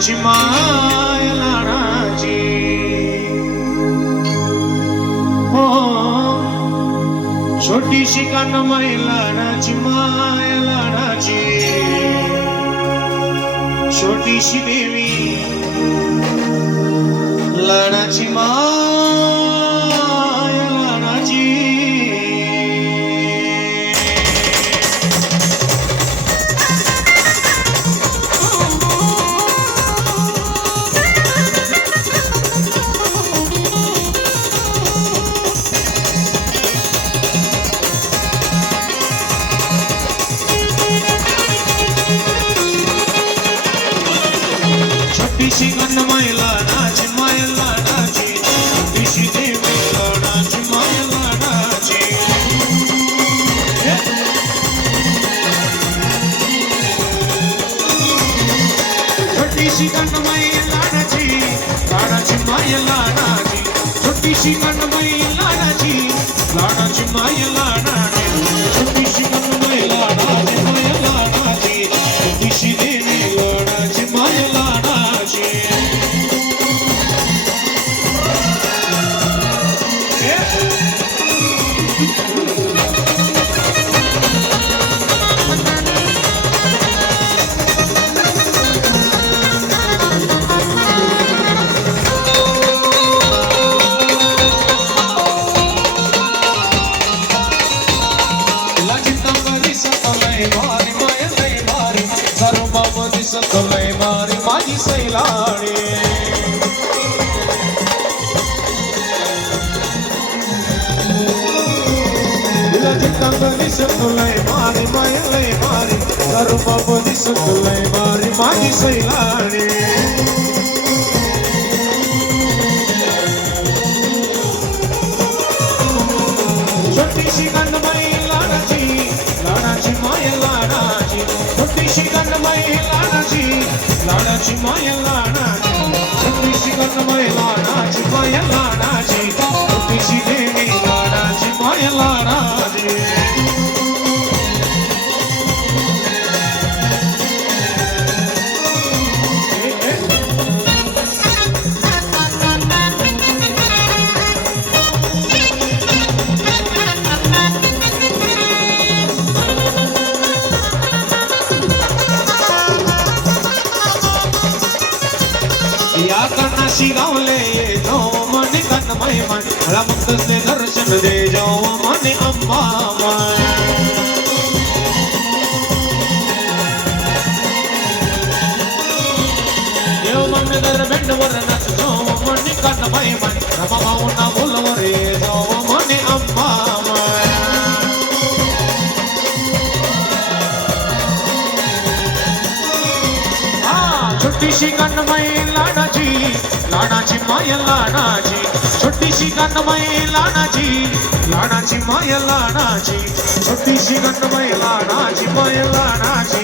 लाडाची माय लाडाची हो छोटीशी कानमाई लाडाची माय लाडाची छोटीशी देवी लाडाची माय लाडाची माय लाडाची लाडाची माय लाडाची बाब दिसत लय भारी माझी सैलाडी तुला चिंता दिसत लय भारी माय लय भारी सर्व बाब दिसत लय भारी माझी सैलाडी She my love. या कन्नाशी गावले ये जो मन कन मय। मन रमत से दर्शन दे जाओ, मन अम्मा मन दर बेंड वर नच जो मन कन्न मय। मन भाव ना बोलवर ये जाओ। छोटीशी कन्नबाई लाडाची लाडाची माय लाडाची. छोटीशी कन्नबाई लाडाची लाडाची माय लाडाची. छोटीशी कन्नबाई लाडाची माय लाडाची लाडाची माय लाडाची.